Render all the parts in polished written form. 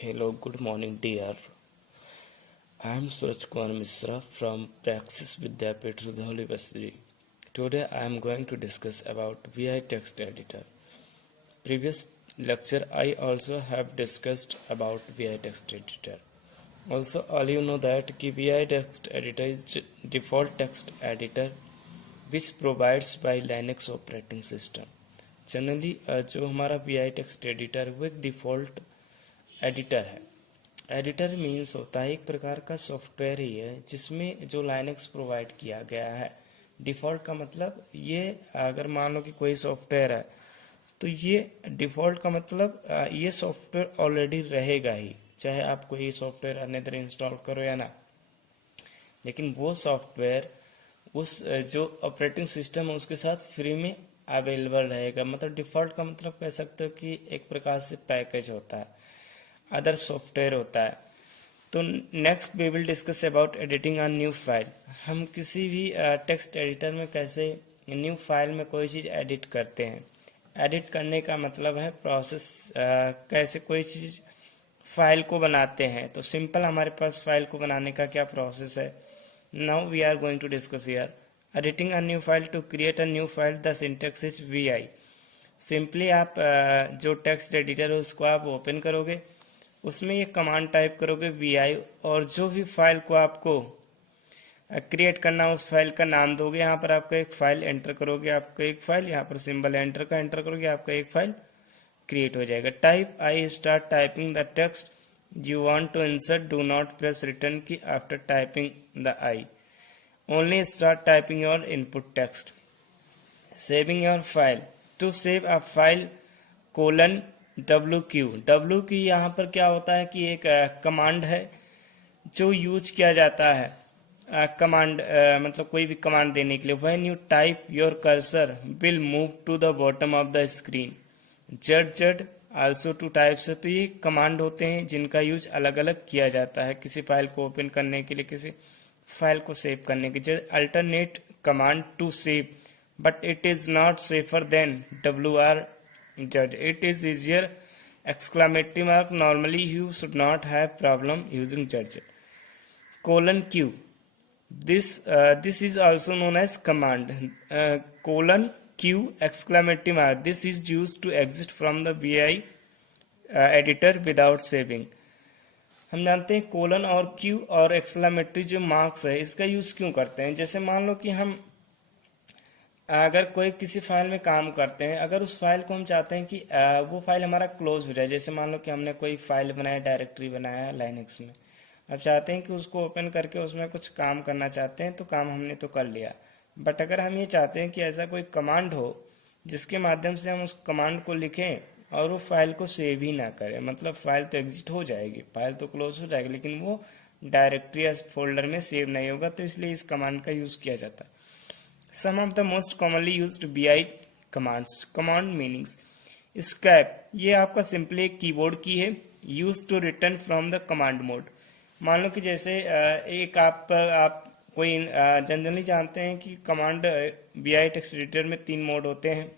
Hello, good morning, dear. I am Suraj Kumar Misra from Praxis Vidyapeeth Rudholi University. Today I am going to discuss about VI text editor. Previous lecture I also have discussed about VI text editor. Also, all you know that कि VI text editor is default text editor which provides by Linux operating system. Generally जो हमारा VI text editor वो एक default editor है. Editor means होता है एक प्रकार का सॉफ्टवेयर ही है जिसमें जो लाइनक्स प्रोवाइड किया गया है. डिफ़ॉल्ट का मतलब ये अगर मान लो कि कोई सॉफ्टवेयर है तो ये डिफ़ॉल्ट का मतलब ये सॉफ्टवेयर ऑलरेडी रहेगा ही, चाहे आप कोई सॉफ्टवेयर अनदर इंस्टॉल करो या ना, लेकिन वो सॉफ्टवेयर उस जो ऑपरेटिंग सिस्टम है उसके साथ फ्री में अवेलेबल रहेगा. मतलब डिफ़ॉल्ट का मतलब कह सकते हो कि एक प्रकार से पैकेज होता है, अदर सॉफ्टवेयर होता है. तो next we will discuss about editing a new file. हम किसी भी टेक्स्ट एडिटर में कैसे न्यू फाइल में कोई चीज़ एडिट करते हैं. एडिट करने का मतलब है प्रोसेस, कैसे कोई चीज़ फाइल को बनाते हैं. तो सिंपल हमारे पास फाइल को बनाने का क्या प्रोसेस है. Now we are going to discuss here editing a new file. To create a new file the syntax is VI. Simply आप जो टेक्स्ट एडिटर है उसको आप ओपन करोगे, उसमें ये कमांड टाइप करोगे VI, और जो भी फाइल को आपको क्रिएट करना उस फाइल का नाम दोगे. यहाँ पर आपका एक फाइल एंटर करोगे, आपका एक फाइल यहाँ पर सिंबल एंटर का एंटर करोगे, आपका एक फाइल क्रिएट हो जाएगा. Type I start typing the text you want to insert. Do not press return key after typing the I. Only start typing your input text. Saving your file. To save a file $WQ. WQ यहाँ पर क्या होता है कि एक command है जो use किया जाता है कमांड मतलब कोई भी कमांड देने के लिए. When you type your cursor will move to the bottom of the screen. Z also two types है. तो ये कमांड होते हैं जिनका यूज अलग अलग किया जाता है किसी फाइल को ओपन करने के लिए, किसी फाइल को सेव करने के लिए. Alternate command to save but it is not safer than WRZ. It is easier exclamatory mark. Normally you should not have problem using Z. :Q. This is also known as command. :Q exclamatory mark. This is used to exit from the VI editor without saving. हम जानते हैं colon और Q और exclamatory जो marks है इसका use क्यों करते हैं. जैसे मान लो कि हम अगर कोई किसी फाइल में काम करते हैं, अगर उस फाइल को हम चाहते हैं कि वो फाइल हमारा क्लोज हो जाए. जैसे मान लो कि हमने कोई फाइल बनाया, डायरेक्टरी बनाया लाइनक्स में, अब चाहते हैं कि उसको ओपन करके उसमें कुछ काम करना चाहते हैं. तो काम हमने तो कर लिया, बट अगर हम ये चाहते हैं कि ऐसा कोई कमांड हो जिसके माध्यम से हम उस कमांड को लिखें और वो फाइल को सेव ही ना करें, मतलब फाइल तो एग्जिट हो जाएगी, फाइल तो क्लोज हो जाएगी, लेकिन वो डायरेक्टरी या फोल्डर में सेव नहीं होगा. तो इसलिए इस कमांड का यूज किया जाता है. Some of the most commonly used VI commands. Command meanings. Escape, ये आपका सिंपली एक कीबोर्ड की है, use to return from the command mode. मान लो कि जैसे एक आप कोई जनरली जानते हैं कि कमांड VI टेक्स्ट एडिटर में 3 मोड होते हैं: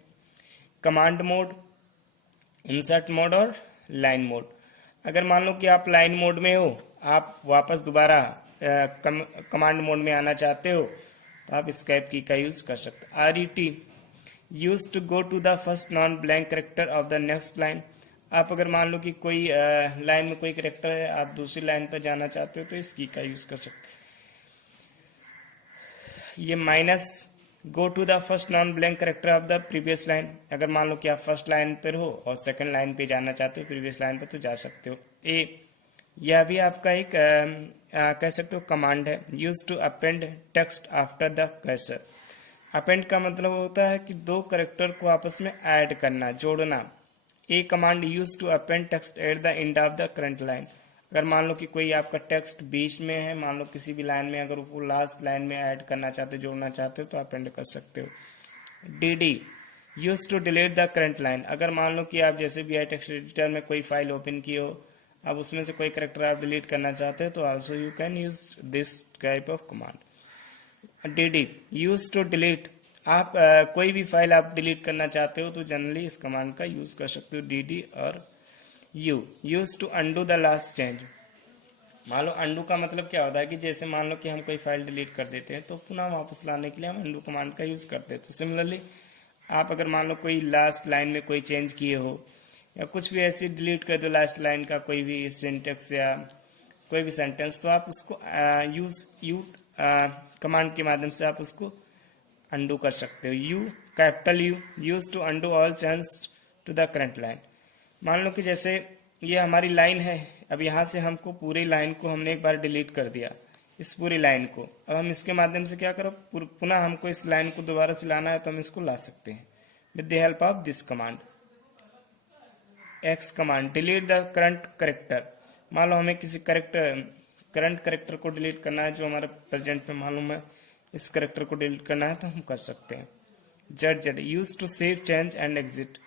कमांड मोड, इंसर्ट मोड और लाइन मोड. अगर मान लो कि आप लाइन मोड में हो, आप वापस दोबारा कमांड मोड में आना चाहते हो, तो आप एस्केप की का यूज कर सकते हैं. RET use to go to the first non blank character of the next line. आप अगर मान लो कि कोई लाइन में कोई कैरेक्टर है, आप दूसरी लाइन पर जाना चाहते हो तो इस की का यूज कर सकते हैं. ये minus go to the first non blank character of the previous line. अगर मान लो कि आप फर्स्ट लाइन पर हो और सेकंड लाइन पे जाना चाहते हो प्रीवियस लाइन पर, तो जा सकते हो. यह भी आपका एक कह सकते हो कमांड है. Use to append text after the cursor. Append का मतलब होता है कि 2 कैरेक्टर को आपस में ऐड करना, जोड़ना. Command use to append text at the end of the current line. अगर मान लो कि कोई आपका टेक्स्ट बीच में है, मान लो किसी भी लाइन में, अगर वो लास्ट लाइन में ऐड करना चाहते हो, जोड़ना चाहते हो, तो अपेंड कर सकते हो. DD use to delete the current line. अगर मान लो कि आप जैसे VI टेक्स्ट एडिटर में कोई फाइल ओपन की हो, अब उसमें से कोई कैरेक्टर आप डिलीट करना चाहते हो, तो also you can use this type of command. DD use to delete. आप कोई भी फाइल आप डिलीट करना चाहते हो तो जनरली इस कमांड का यूज कर सकते हो, DD. और use to undo the last change. मान लो अंडू का मतलब क्या होता है कि जैसे मान लो कि हम कोई फाइल डिलीट कर देते हैं तो पुनः वापस लाने के लिए हम अंडू कमांड का यूज करते हैं। तो सिमिलरली आप अगर मान लो कोई लास्ट लाइन में कोई चेंज किए हो या कुछ भी ऐसे डिलीट कर दो लास्ट लाइन का कोई भी सिंटेक्स या कोई भी सेंटेंस, तो आप उसको यू कमांड के माध्यम से आप उसको अंडू कर सकते हो। U capital U use to undo all change to the current line. मान लो कि जैसे ये हमारी लाइन है, अब यहाँ से हमको पूरी लाइन को हमने एक बार डिलीट कर दिया, इस पूरी लाइन को। अब हम इसके माध्यम से क्या करो, पुनः हमको इस लाइन को दोबारा से लाना है तो हम इसको ला सकते हैं with the help of this command, x command. Delete the current character. मान लो हमें किसी करंट करेक्टर को डिलीट करना है जो हमारे प्रेजेंट में मालूम है, इस करेक्टर को डिलीट करना है तो हम कर सकते हैं। Z Z use to save change and exit.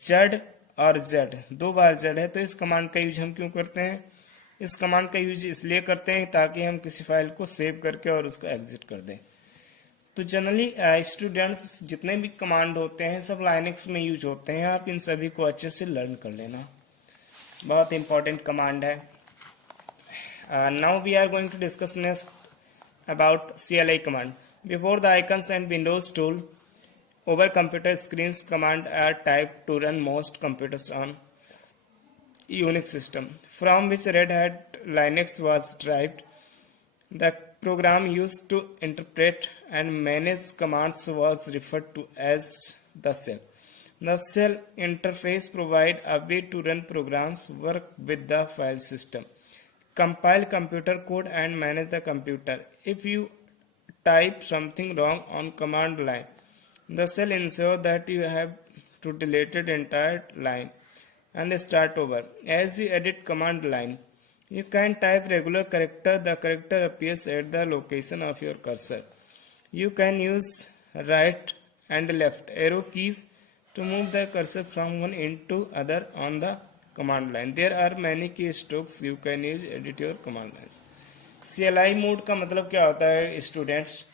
Z और जेड, दो बार जेड है तो इस कमांड का यूज हम क्यों करते हैं? इस कमांड का यूज इसलिए करते हैं ताकि हम किसी फाइल को सेव करके और उसको एग्जिट कर दें। तो जनरली स्टूडेंट्स जितने भी कमांड होते हैं सब लाइनक्स में यूज होते हैं, आप इन सभी को अच्छे से लर्न कर लेना, बहुत इंपॉर्टेंट कमांड है। Now we are going to discuss next about CLI command. Before the icons and windows tool over computer screens, command are typed to run most computers on Unix system, from which Red Hat Linux was derived. The program used to interpret and manage commands was referred to as the shell. The shell interface provide a way to run programs, work with the file system, compile computer code and manage the computer. If you type something wrong on command line, the shell ensures that you have to delete the entire line and start over. As you edit command line, you can type regular character. The character appears at the location of your cursor. You can use right and left arrow keys to move the cursor from one end to other on the command line. There are many keystrokes you can use edit your command lines. CLI mode का मतलब क्या होता है students,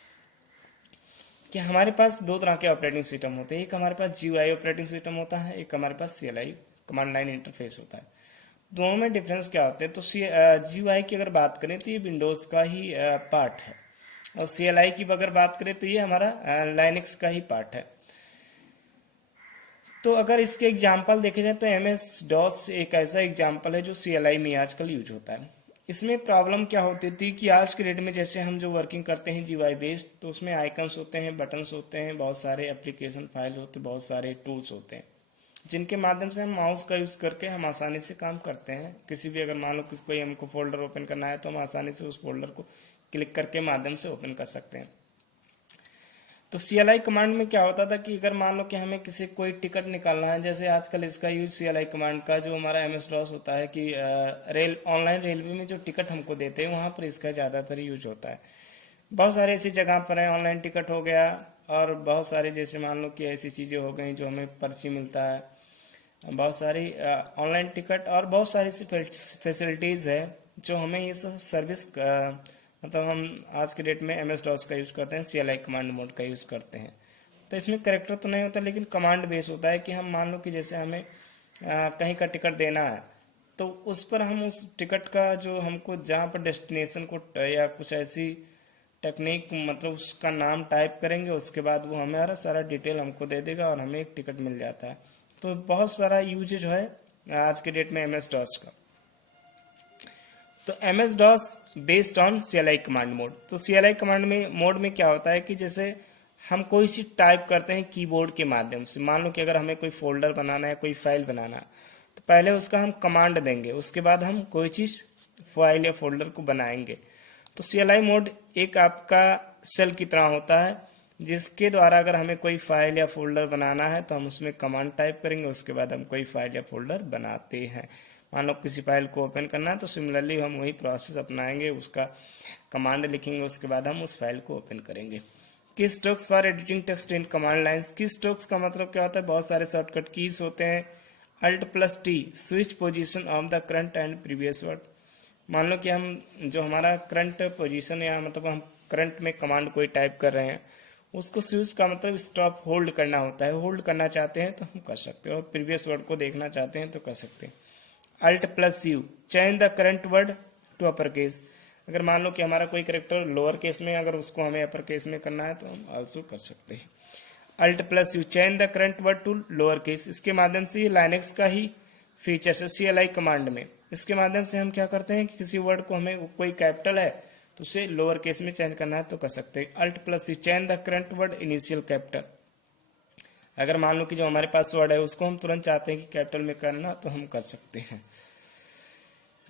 कि हमारे पास दो तरह के ऑपरेटिंग सिस्टम होते हैं। एक हमारे पास GUI ऑपरेटिंग सिस्टम होता है, एक हमारे पास CLI कमांड लाइन इंटरफेस होता है। दोनों में डिफरेंस क्या होते हैं? तो GUI की अगर बात करें तो ये विंडोज का ही पार्ट है, और CLI की अगर बात करें तो ये हमारा लाइनक्स का ही पार्ट है। तो अगर इसके एग्जाम्पल देखे जाए तो MS-DOS एक ऐसा एग्जाम्पल है जो CLI में आजकल यूज होता है। इसमें प्रॉब्लम क्या होती थी कि आज के डेट में जैसे हम जो वर्किंग करते हैं GUI बेस्ड, तो उसमें आइकन्स होते हैं, बटन्स होते हैं, बहुत सारे एप्लीकेशन फाइल होते हैं, बहुत सारे टूल्स होते हैं जिनके माध्यम से हम माउस का यूज करके हम आसानी से काम करते हैं। किसी भी अगर मान लो कोई हमको फोल्डर ओपन करना है तो हम आसानी से उस फोल्डर को क्लिक करके माध्यम से ओपन कर सकते हैं। तो CLI कमांड में क्या होता था कि अगर मान लो कि हमें किसी कोई टिकट निकालना है, जैसे आजकल इसका यूज CLI कमांड का जो हमारा MS-DOS होता है कि ऑनलाइन रेलवे में जो टिकट हमको देते हैं वहां पर इसका ज्यादातर यूज होता है। बहुत सारे ऐसी जगह पर है, ऑनलाइन टिकट हो गया और बहुत सारे जैसे मान लो कि ऐसी चीजें हो गई जो हमें पर्ची मिलता है, बहुत सारी ऑनलाइन टिकट और बहुत सारी फैसिलिटीज है जो हमें ये सर्विस मतलब हम आज के डेट में MS-DOS का यूज करते हैं, CLI कमांड मोड का यूज करते हैं। तो इसमें कैरेक्टर तो नहीं होता लेकिन कमांड बेस होता है कि हम मान लो कि जैसे हमें कहीं का टिकट देना है तो उस पर हम उस टिकट का जो हमको जहाँ पर डेस्टिनेशन को या कुछ ऐसी टेक्निक मतलब उसका नाम टाइप करेंगे, उसके बाद वो हमारा सारा डिटेल हमको दे देगा और हमें एक टिकट मिल जाता है। तो बहुत सारा यूज जो है आज के डेट में MS-DOS का। तो MS-DOS based on CLI command mode. तो CLI कमांड में मोड में क्या होता है कि जैसे हम कोई चीज टाइप करते हैं कीबोर्ड के माध्यम से, मान लो कि अगर हमें कोई फोल्डर बनाना है, कोई फाइल बनाना है, तो पहले उसका हम कमांड देंगे, उसके बाद हम कोई चीज फाइल या फोल्डर को बनाएंगे। तो CLI मोड एक आपका सेल की तरह होता है जिसके द्वारा अगर हमें कोई फाइल या फोल्डर बनाना है तो हम उसमें कमांड टाइप करेंगे, उसके बाद हम कोई फाइल या फोल्डर बनाते हैं। मान लो किसी फाइल को ओपन करना है तो सिमिलरली हम वही प्रोसेस अपनाएंगे, उसका कमांड लिखेंगे, उसके बाद हम उस फाइल को ओपन करेंगे। की strokes for editing text in command lines. की स्ट्रोक्स का मतलब क्या होता है? बहुत सारे शॉर्टकट कीज होते हैं। Alt+T switch position of the current and previous word. मान लो कि हम जो हमारा करंट पोजीशन या मतलब हम करंट में कमांड कोई टाइप कर रहे हैं, उसको स्विच का मतलब स्टॉप होल्ड करना होता है। होल्ड करना चाहते हैं तो हम कर सकते हैं, और प्रीवियस वर्ड को देखना चाहते हैं तो कर सकते हैं। Alt plus U change the current word to upper case. अगर मान लो कि हमारा कोई करेक्टर लोअर केस में, अगर उसको हमें अपर केस में करना है तो हम आल्सो कर सकते हैं। Alt plus U change the current word to lower case. इसके माध्यम से ये लाइनेक्स का ही फीचर है CLI कमांड में। इसके माध्यम से हम क्या करते हैं कि किसी वर्ड को हमें कोई कैपिटल है तो उसे लोअर केस में चेंज करना है तो कर सकते हैं। Alt plus U change the current word initial capital. अगर मान लो कि जो हमारे पास वर्ड है उसको हम तुरंत चाहते हैं कि कैपिटल में करना तो हम कर सकते हैं।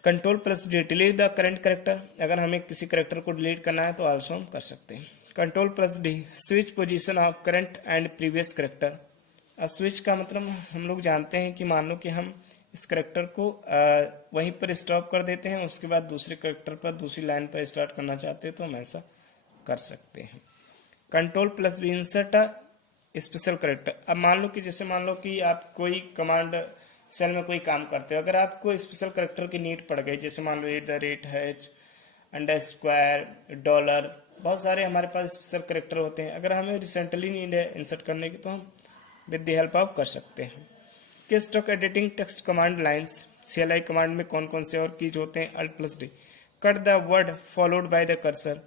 Control plus D delete the current character. अगर हमें किसी करेक्टर को डिलीट करना है तो आल्सो हम कर सकते हैं। Control plus D switch position of current and previous character. Switch का मतलब हम लोग जानते हैं कि मान लो कि हम इस करेक्टर को वहीं पर स्टॉप कर देते हैं, उसके बाद दूसरे करेक्टर पर दूसरी लाइन पर स्टार्ट करना चाहते हैं तो हम ऐसा कर सकते हैं। Control plus B insert a special character. अब मान लो कि जैसे मान लो कि आप कोई कमांड सेल में कोई काम करते हो, अगर आपको स्पेशल करेक्टर की नीड पड़ गई, जैसे मान लो @h अंडरस्क्वायर डॉलर, बहुत सारे हमारे पास स्पेशल करेक्टर होते हैं। अगर हमें रिसेंटली नीड है इंसर्ट करने की तो हम विद द हेल्प ऑफ कर सकते हैं। कि stock editing text command lines. CLI command में कौन कौन से और कीज होते हैं? Alt plus D cut the word followed by the cursor.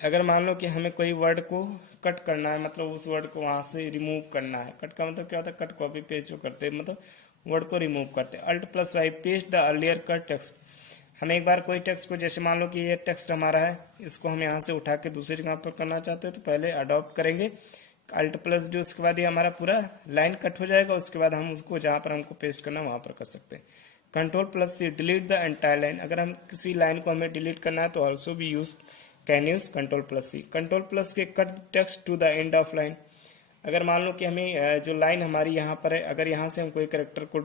अगर मान लो कि हमें कोई वर्ड को कट करना है, मतलब उस वर्ड को वहां से रिमूव करना है। कट का मतलब क्या होता है? कट कॉपी पेस्ट जो करते हैं, मतलब वर्ड को रिमूव करते हैं। Alt plus Y paste the earlier cut text. हम एक बार कोई टेक्स्ट को, जैसे मान लो कि ये टेक्स्ट हमारा है, इसको हम यहाँ से उठा के दूसरी जगह पर करना चाहते हैं तो पहले अडॉप्ट करेंगे अल्ट प्लस डी, उसके बाद ये हमारा पूरा लाइन कट हो जाएगा। उसके बाद हम उसको जहां पर हमको पेस्ट करना वहां पर कर सकते हैं। Control plus C delete the entire line. अगर हम किसी लाइन को हमें डिलीट करना है तो ऑल्सो भी you can use control plus C. Control plus K cut text to the end of line. अगर मान लो कि हमें जो लाइन हमारी यहाँ पर है, अगर यहाँ से हम कोई करेक्टर को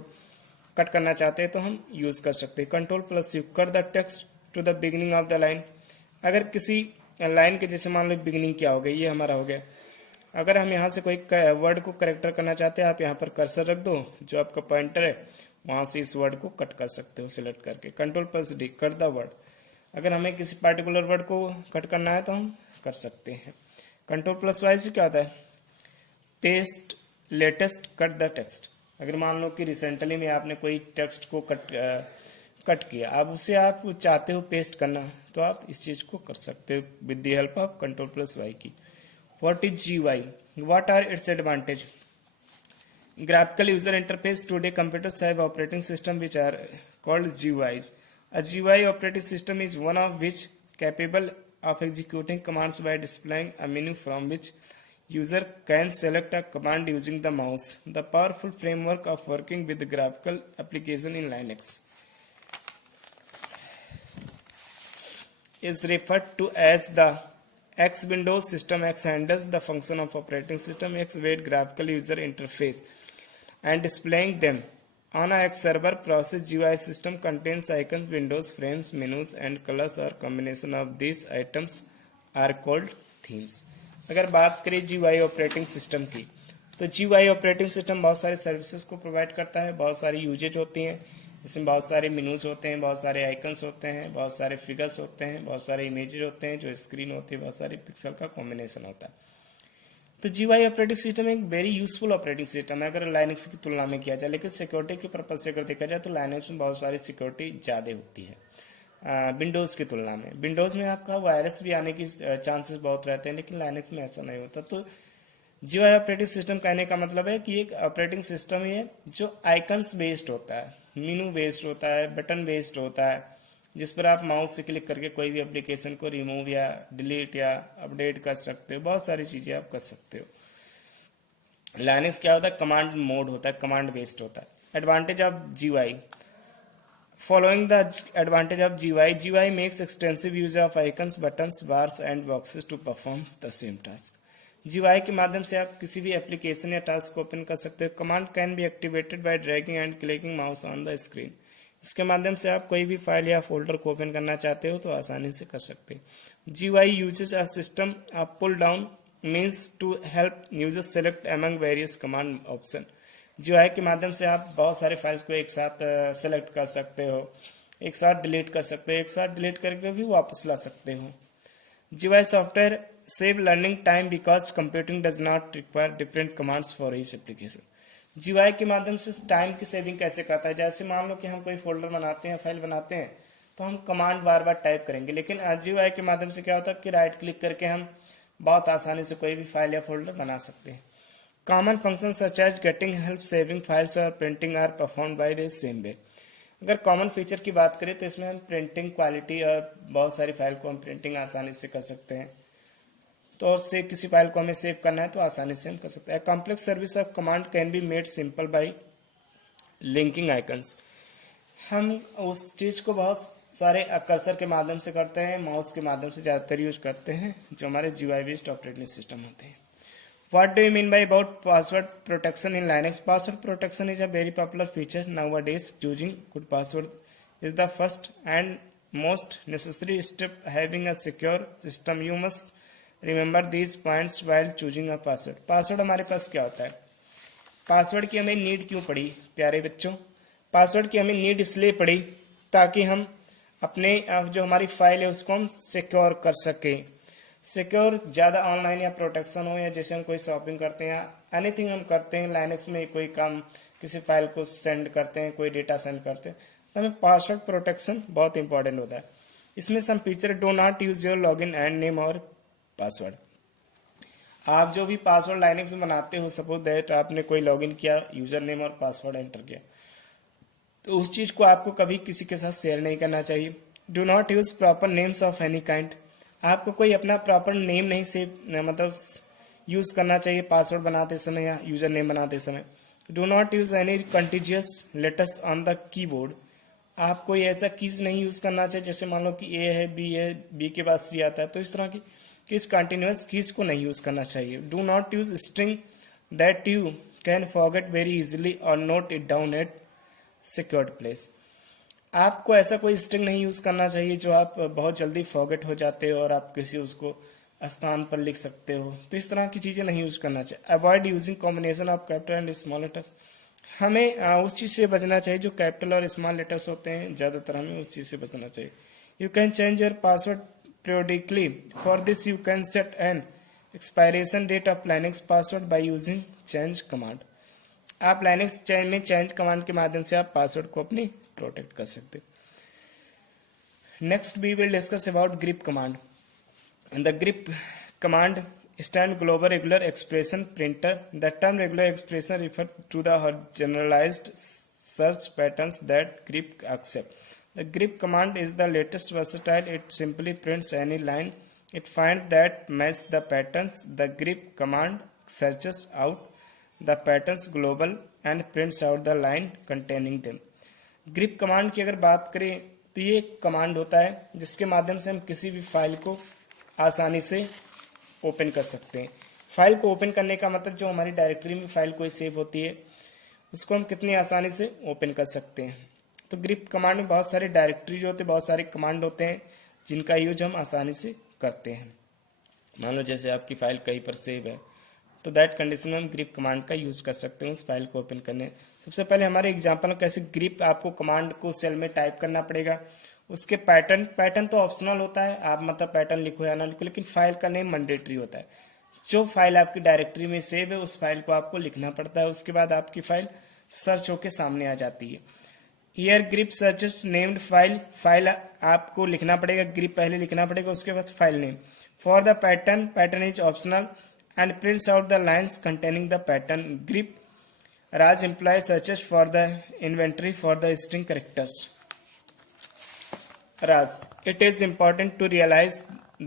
कट करना चाहते हैं तो हम यूज कर सकते हैं। Control plus U cut the text to the beginning of the line. अगर किसी लाइन के, जैसे मान लो बिगिनिंग क्या हो गई, ये हमारा हो गया। अगर हम यहाँ से कोई वर्ड को करेक्टर करना चाहते हैं, आप यहाँ पर कर्सर रख दो, जो आपका पॉइंटर है वहां से इस वर्ड को कट कर सकते हो सिलेक्ट करके। Control plus D cut the word. अगर हमें किसी पार्टिकुलर वर्ड को कट करना है तो हम कर सकते हैं। कंट्रोल प्लस वाई से क्या होता है? Paste latest cut the text. अगर मान लो कि रिसेंटली में आपने कोई टेक्स्ट को कट किया, अब उसे आप चाहते हो पेस्ट करना, तो आप इस चीज को कर सकते हो with the help of control plus Y की। What is GUI? What are its advantage? Graphical user interface. Today computers have operating system which are called GUIs. A GUI operating system is one of which capable of executing commands by displaying a menu from which user can select a command using the mouse. The powerful framework of working with the graphical application in Linux is referred to as the X Windows system. X handles the function of operating system. X wait graphical user interface and displaying them. On a X server process GUI system contains icons, windows, frames, menus and colors or combination of these items are called themes. अगर बात करें GUI operating system की, तो GUI operating system बहुत सारे services को provide करता है। बहुत सारी यूजेज होती हैं, इसमें बहुत सारे मेनूज होते हैं, बहुत सारे आइकन्स होते हैं, बहुत सारे फिगर्स होते हैं, बहुत सारे इमेजेस होते हैं, जो स्क्रीन होती है, बहुत सारे पिक्सल का कॉम्बिनेशन होता है। तो GUI ऑपरेटिंग सिस्टम एक वेरी यूजफुल ऑपरेटिंग सिस्टम है अगर लाइनक्स की तुलना में किया जाए। लेकिन सिक्योरिटी के पर्पज से अगर देखा जाए तो लाइनक्स में बहुत सारी सिक्योरिटी ज़्यादा होती है विंडोज की तुलना में। विंडोज में आपका वायरस भी आने की चांसेस बहुत रहते हैं, लेकिन लाइनक्स में ऐसा नहीं होता। तो GUI ऑपरेटिंग सिस्टम कहने का मतलब है कि एक ऑपरेटिंग सिस्टम है जो आइकन्स बेस्ड होता है, मेनू बेस्ड होता है, बटन बेस्ड होता है, जिस पर आप माउस से क्लिक करके कोई भी एप्लीकेशन को रिमूव या डिलीट या अपडेट कर सकते हो। बहुत सारी चीजें आप कर सकते हो। लाइनक्स क्या होता है? कमांड मोड होता है, कमांड बेस्ड होता है। Advantage of GUI। Following the advantage of GUI, GUI makes extensive use of icons, buttons, bars and boxes to perform the same task. GUI के माध्यम से आप किसी भी एप्लीकेशन या टास्क को ओपन कर सकते हो। Command can be activated by dragging and clicking mouse on the screen. इसके माध्यम से आप कोई भी फाइल या फोल्डर को ओपन करना चाहते हो तो आसानी से कर सकते हो। GUI uses a system of pull down means to help users select among various command option। GUI के माध्यम से आप बहुत सारे फाइल्स को एक साथ सेलेक्ट कर सकते हो, एक साथ डिलीट कर सकते हो, एक साथ डिलीट करके भी वापस ला सकते हो। GUI software save learning time because computing does not require different commands for each application. GUI के माध्यम से टाइम की सेविंग कैसे करता है, जैसे मान लो कि हम कोई फोल्डर बनाते हैं, फाइल बनाते हैं, तो हम कमांड बार बार टाइप करेंगे, लेकिन जीयूआई के माध्यम से क्या होता है कि राइट क्लिक करके हम बहुत आसानी से कोई भी फाइल या फोल्डर बना सकते हैं। Common function such as getting help, saving files और printing are perform by the same way. अगर कॉमन फीचर की बात करें तो इसमें हम प्रिंटिंग क्वालिटी और बहुत सारी फाइल को हम प्रिंटिंग आसानी से कर सकते हैं। तो और से किसी फाइल को हमें सेव करना है तो आसानी से हम कर सकते हैं। Complex service of command can be made simple bye linking icons. हम उस चीज को बहुत सारे कर्सर के माध्यम से करते हैं, माउस के माध्यम से ज्यादातर यूज करते हैं जो हमारे जीयूआई बेस्ड ऑपरेटिंग सिस्टम होते हैं। What do you mean by about password protection in Linux? Password protection is a very popular feature nowadays. Choosing good password is the first and most necessary step. Having a secure system, you must remember these points while choosing a password. Password हमारे पास क्या होता है? Password की हमें need क्यों पड़ी प्यारे बच्चों? पासवर्ड की हमें नीड इसलिए पड़ी ताकि हम अपने जो हमारी फाइल है उसको हम सिक्योर कर सकें। सिक्योर ज़्यादा ऑनलाइन या प्रोटेक्शन हो, या जैसे हम कोई शॉपिंग करते हैं या एनीथिंग हम करते हैं लाइनक्स में, कोई काम किसी फाइल को सेंड करते हैं, कोई डेटा सेंड करते हैं, तो हमें पासवर्ड प्रोटेक्शन बहुत इंपॉर्टेंट होता है। इसमें some feature, do not use your login and name और पासवर्ड। आप जो भी पासवर्ड लाइनक्स में बनाते हो, सपोज दैट आपने कोई लॉगिन किया, यूजर नेम और पासवर्ड एंटर किया, तो उस चीज को आपको कभी किसी के साथ शेयर नहीं करना चाहिए। Do not use proper names of any kind. आपको कोई अपना प्रॉपर नेम नहीं सेव मतलब यूज करना चाहिए पासवर्ड बनाते समय या यूजर नेम बनाते समय। Do not use any contiguous letters on the keyboard. आप कोई ऐसा कीज नहीं यूज करना चाहिए, जैसे मान लो कि ए है, बी के बाद सी आता है, तो इस तरह की किस कंटिन्यूअस कीज को नहीं यूज करना चाहिए। Do not use string that you can forget very easily और note it down at secured place. आपको ऐसा कोई स्ट्रिंग नहीं यूज करना चाहिए जो आप बहुत जल्दी फॉरगेट हो जाते हो और आप किसी उसको स्थान पर लिख सकते हो, तो इस तरह की चीजें नहीं यूज करना चाहिए। Avoid using combination of capital and small letters. हमें उस चीज से बचना चाहिए जो कैपिटल और स्मॉल लेटर्स होते हैं, ज्यादातर हमें उस चीज से बचना चाहिए। You can change your password periodically. For this you can set an expiration date of Linux password by using change command. आप Linux में change command के माध्यम से आप पासवर्ड को अपनी प्रोटेक्ट कर सकते हो। Next we will discuss about grep command. The grep command stand global regular expression printer. The term regular expression refer to the generalized search patterns that grep accept. The grep command is the latest versatile. It simply prints any line it finds that match the patterns. The grep command searches out the patterns global and prints out the line containing them. grep command की अगर बात करें तो ये एक command होता है जिसके माध्यम से हम किसी भी फाइल को आसानी से ओपन कर सकते हैं। फाइल को ओपन करने का मतलब जो हमारी डायरेक्टरी में फाइल कोई सेव होती है उसको हम कितनी आसानी से ओपन कर सकते हैं। तो grep कमांड में बहुत सारे डायरेक्टरी होते हैं, बहुत सारे कमांड होते हैं जिनका यूज हम आसानी से करते हैं। मान लो जैसे आपकी फाइल कहीं पर सेव है तो दैट कंडीशन में हम grep कमांड का यूज कर सकते हैं उस फाइल को ओपन करने। सबसे पहले हमारे एग्जांपल में कैसे grep आपको कमांड को सेल में टाइप करना पड़ेगा, उसके पैटर्न तो ऑप्शनल होता है, आप मतलब पैटर्न लिखो या ना लिखो, लेकिन फाइल का नेम मैंडेटरी होता है। जो फाइल आपकी डायरेक्टरी में सेव है उस फाइल को आपको लिखना पड़ता है, उसके बाद आपकी फाइल सर्च होके सामने आ जाती है। Here grep searches named file आपको लिखना पड़ेगा, grep पहले लिखना पड़ेगा, उसके बाद file name. For the pattern is optional and prints out the lines containing the pattern. grep Raj employee searches for the inventory for the string characters. Raj, it is important to realize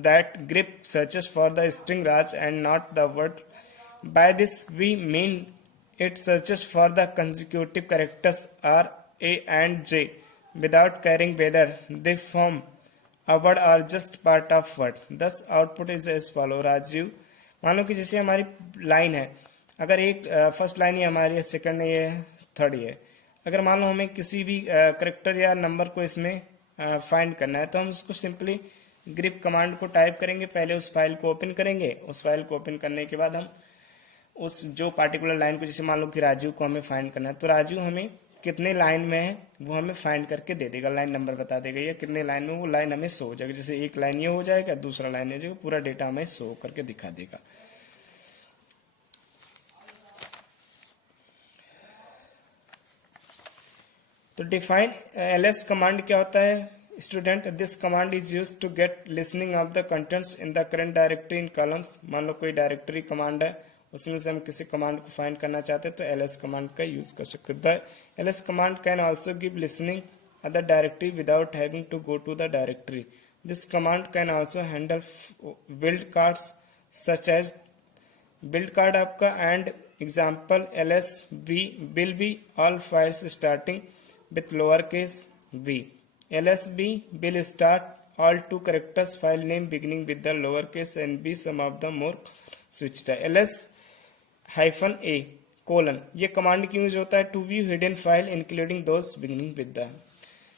that grep searches for the string Raj and not the word. By this we mean it searches for the consecutive characters R, A and J without caring whether they form a word or just part of word. Thus output is as follow. Rajiv, मान लो कि जैसे हमारी line है, अगर एक first line ही हमारी है, सेकंड ये है, थर्ड ये है, अगर मान लो हमें किसी भी करेक्टर या नंबर को इसमें फाइंड करना है तो हम उसको सिंपली grep कमांड को टाइप करेंगे, पहले उस फाइल को ओपन करेंगे, उस फाइल को ओपन करने के बाद हम उस जो पार्टिकुलर लाइन को, जैसे मान लो कि राजीव को हमें फाइंड करना है तो राजीव हमें कितने लाइन में है वो हमें फाइंड करके दे देगा, लाइन नंबर बता देगा या कितने लाइन में वो लाइन हमें शो हो जाएगा। जैसे एक लाइन ये हो जाएगा, दूसरा लाइन हो जाएगा, पूरा डेटा हमें शो करके दिखा देगा। तो डिफाइन ls कमांड क्या होता है student? This command is use to get listening of the contents in the current directory in columns. मान लो कोई डायरेक्टरी कमांड है, उसमें से हम किसी कमांड को फाइंड करना चाहते हैं तो ls कमांड का यूज कर सकते हैं। The ls command can also give listening other directory without having to go to the directory. This command can also handle build cards such as build card आपका and example ls b will be all files starting with lowercase v. ls b will start all two characters file name beginning with the lowercase and b some of the more switched है। ls -a colon ये command क्यों use होता है? To view hidden file including those beginning with the.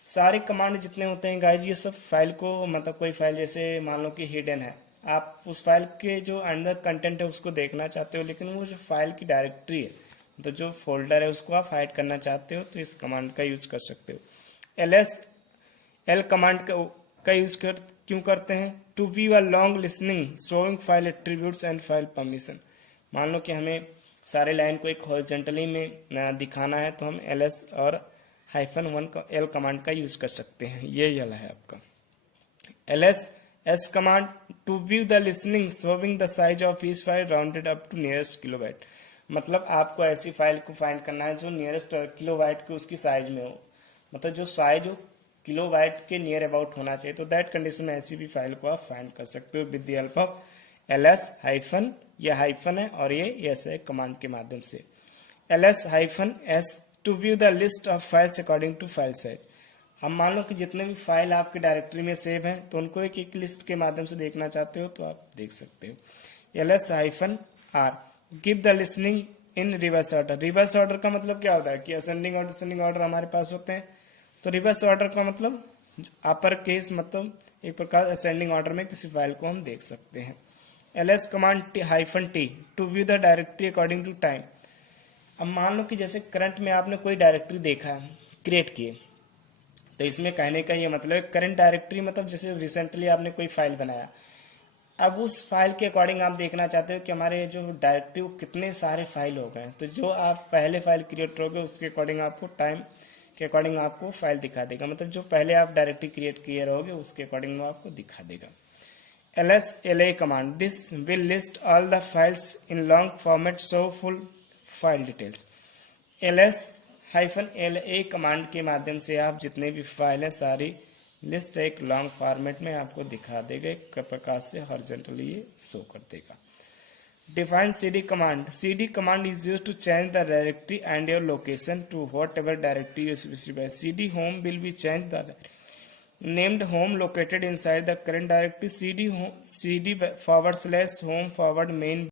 सारे command जितने होते हैं guys ये सब फाइल को मतलब कोई फाइल जैसे मान लो कि हिडन है, आप उस फाइल के जो अंदर कंटेंट है उसको देखना चाहते हो, लेकिन वो जो फाइल की डायरेक्टरी है तो जो फोल्डर है उसको आप हाइड करना चाहते हो तो इस कमांड का यूज कर सकते हो। ls कमांड का यूज क्यों करते हैं? To view a long listening showing file attributes and file permission. मान लो कि हमें सारे लाइन को एक हॉरिजॉन्टली में दिखाना है तो हम ls और -1 l कमांड का यूज कर सकते हैं। ये यल है आपका ls s command to view the listening showing the size of each file rounded up to nearest kilobyte. मतलब आपको ऐसी फाइल को फाइंड करना है जो नियरेस्ट किलोबाइट के उसकी साइज में हो, मतलब जो साइज हो किलोबाइट के नियर अबाउट होना चाहिए। तो दैट कंडीशन में ऐसी भी फाइल को आप फाइंड कर सकते हो with the help of ls hyphen, ये हाइफन है और ये s है कमांड के माध्यम से। ls -s to view the list of files according to file size. अब मान लो कि जितने भी फाइल आपके डायरेक्टरी में सेव हैं तो उनको एक एक लिस्ट के माध्यम से देखना चाहते हो तो आप देख सकते हो। ls -r give the listening in reverse order. Reverse order का मतलब क्या होता है कि असेंडिंग और डिसेंडिंग ऑर्डर हमारे पास होते हैं, तो रिवर्स ऑर्डर का मतलब अपर केस मतलब एक प्रकार असेंडिंग ऑर्डर में किसी फाइल को हम देख सकते हैं। ls command -t to view the directory according to time. अब मान लो कि जैसे करंट में आपने कोई डायरेक्टरी देखा क्रिएट किए, तो इसमें कहने का ये मतलब है करंट डायरेक्टरी मतलब जैसे रिसेंटली आपने कोई फाइल बनाया, अब उस फाइल के अकॉर्डिंग आप देखना चाहते हो कि हमारे जो डायरेक्टरी कितने सारे फाइल हो गए, तो जो आप पहले फाइल क्रिएट करोगे उसके अकॉर्डिंग आपको टाइम के अकॉर्डिंग आपको फाइल दिखा देगा, मतलब जो पहले आप डायरेक्टरी क्रिएट किए रहोगे उसके अकॉर्डिंग वो आपको दिखा देगा। ls command this will list all the files in long format so full file details. ls -la command के माध्यम से आप जितने भी फाइल है सारी लिस्ट एक लॉन्ग फॉर्मेट में आपको दिखा देगा, एक प्रकार से हॉरिजॉन्टली ये शो कर देगा। Define cd command. cd command is used to change the directory and your location to whatever directory you specify. cd home will be change the named home located inside the current directory। cd /home forward main